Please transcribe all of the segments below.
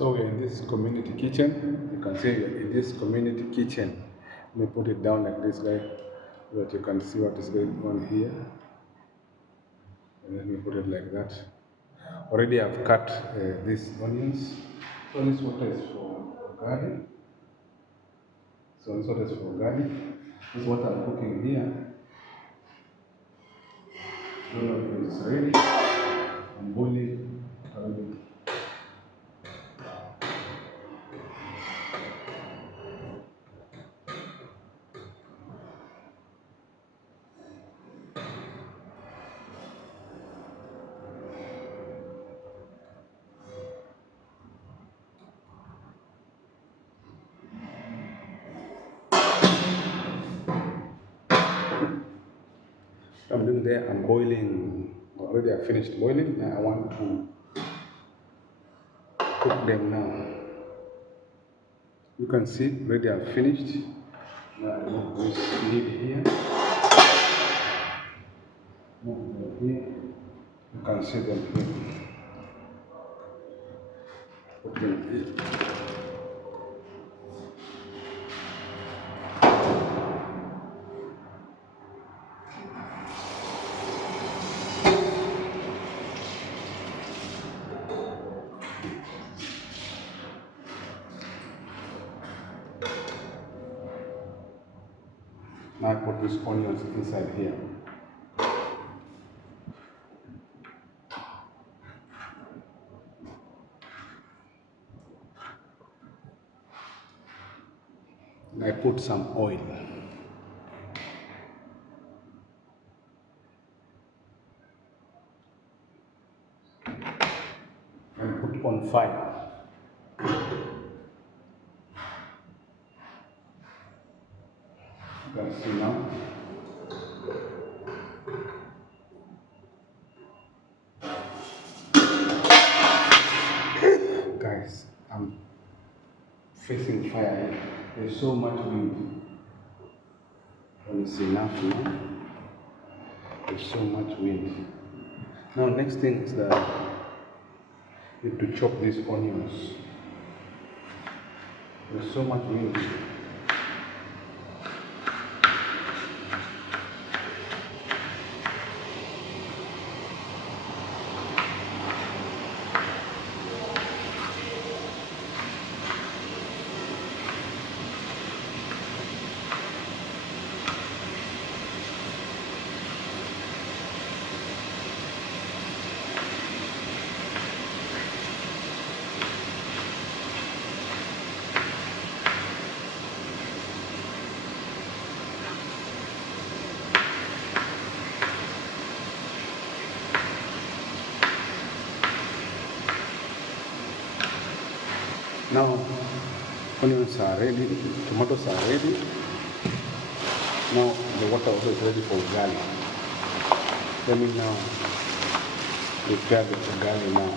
So we're in this community kitchen. You can see we're in this community kitchen. Let me put it down like this guy so that you can see what is going on here. And let me put it like that. Already I've cut these onions. So this water is for garlic. So this water is for garlic. This is what I'm cooking here. I don't know if it's ready. I'm boiling already. I'm doing there, I'm boiling. Already I finished boiling. Now I want to cook them now. You can see already I've finished. Now I move this lid here. Move them here. You can see them here. Put them here. Now I put these onions inside here. And I put some oil. And put on fire. You can see now. Guys, I'm facing fire. There's so much wind. When it's enough now, there's so much wind. Now next thing is that you need to chop these onions. There's so much wind. Now, onions are ready, tomatoes are ready. Now, the water also is ready for ugali. Let me now prepare the ugali now.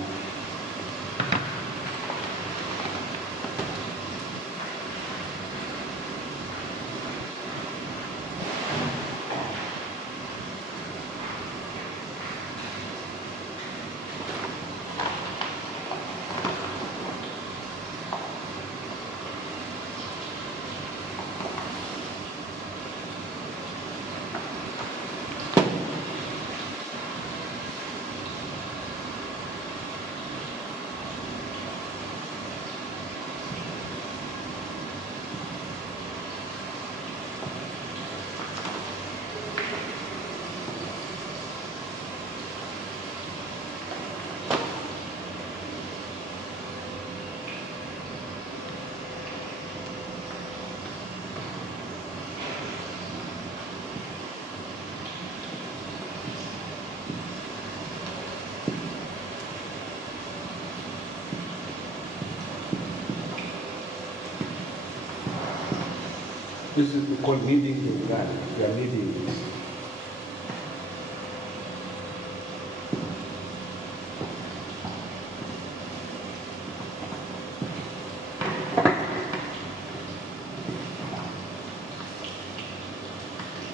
This is called kneading the ugali. We are kneading this.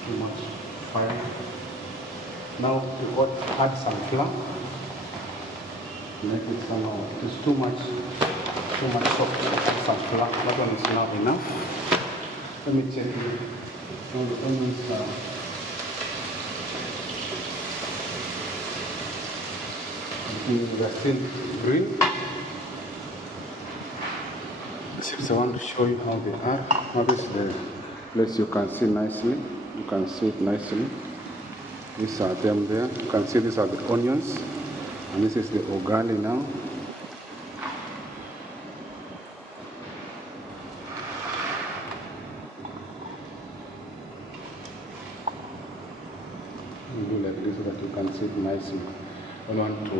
Too much fire. Now we got add some flour. Make it somehow. It's too much Too much salt, some flour. That one is now enough. Let me check all the onions now. They're still green. Since I want to show you how they are, how this is the place you can see nicely. You can see it nicely. These are them there. You can see these are the onions, and this is the ugali now. Do like this so that you can see it nicely. I don't want to.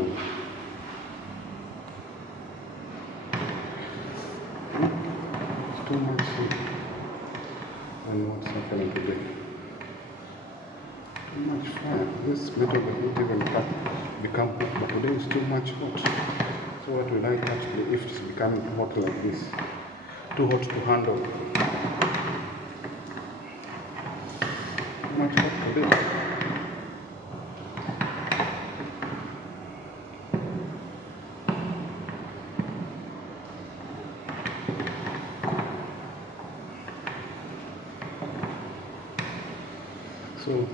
It's too much here. I know what's happening today. Too much fire. This little bit not even become hot, but today is too much hot. So what will I actually if it's becoming hot like this? Too hot to handle. Too much hot today. So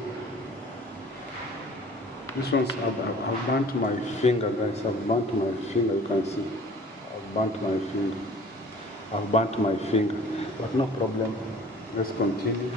this one's I've burnt my finger, guys. I've burnt my finger. You can see. I've burnt my finger. I've burnt my finger, but no problem. Let's continue.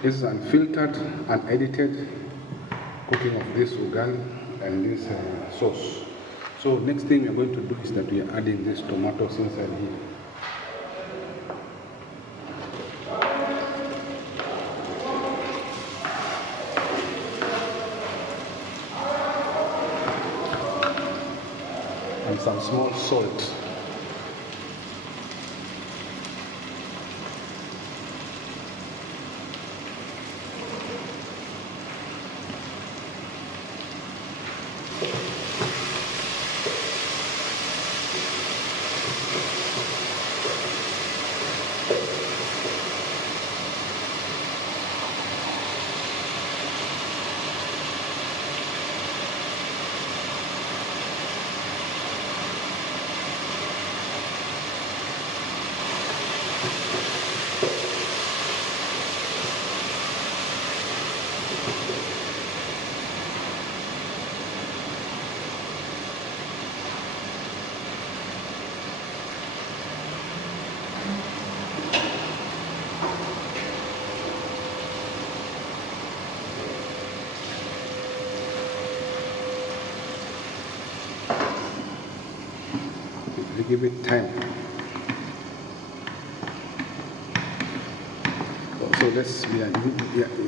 This is unfiltered, unedited cooking of this ugali and this sauce. So next thing we're going to do is that we are adding this tomatoes inside here. And some small salt. We give it time. So this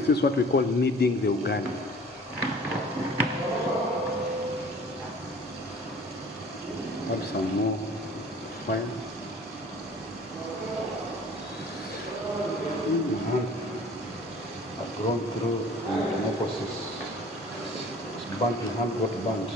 is what we call kneading the ugali. Add some more fire. I've gone through the opposites. It's burnt, my hand got burnt.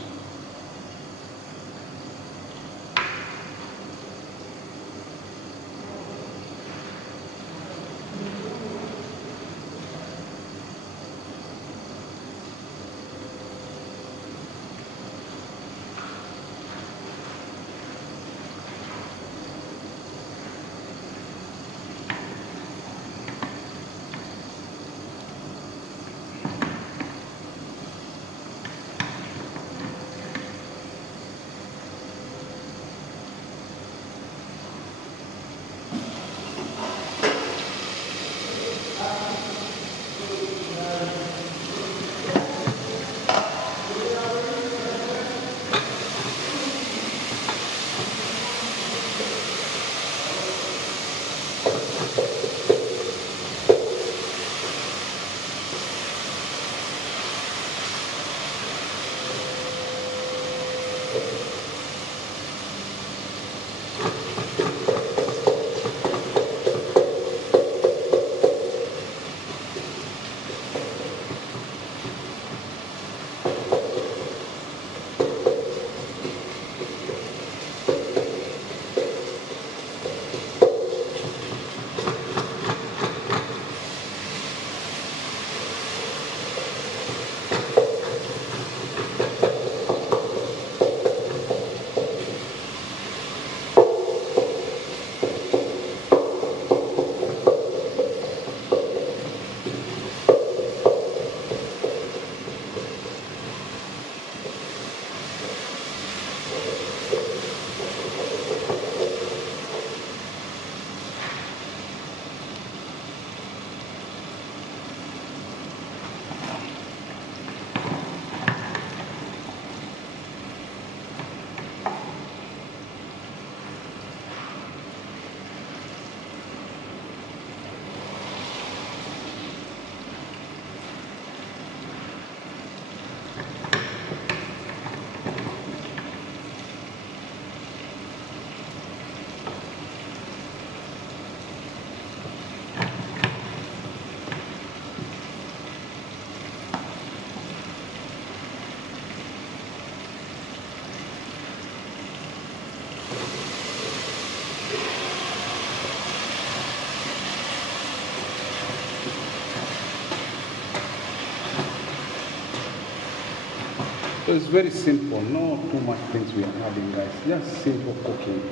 So it's very simple, no too much things we are adding, guys. Just simple cooking.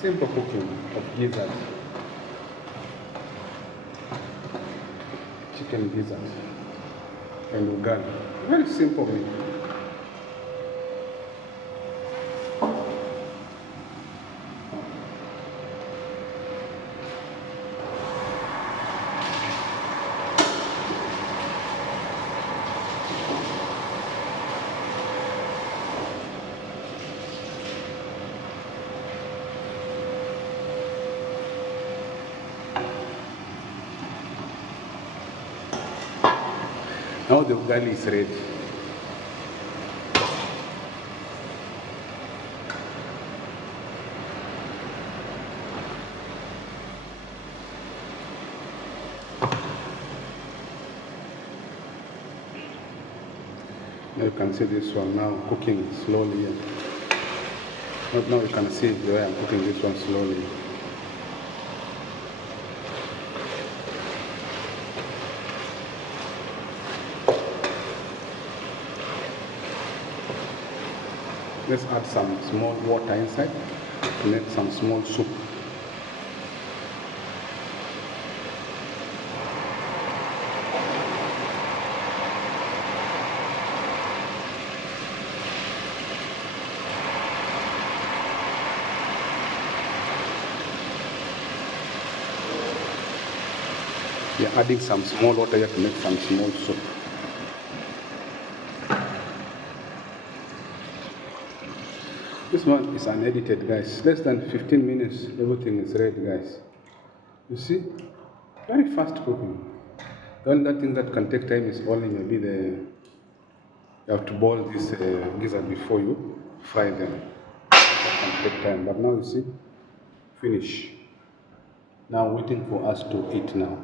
Simple cooking of gizzard. Chicken gizzard and ugali. Very simple meal. Now the ugali is ready. Now you can see this one now cooking slowly. Now you can see the way I'm cooking this one slowly. Let's add some small water inside to make some small soup. We are adding some small water here to make some small soup. This one is unedited, guys. Less than 15 minutes, everything is ready, guys. You see? Very fast cooking. The only thing that can take time is only maybe you have to boil this gizzard before you fry them. That can take time. But now you see, finish. Now waiting for us to eat now.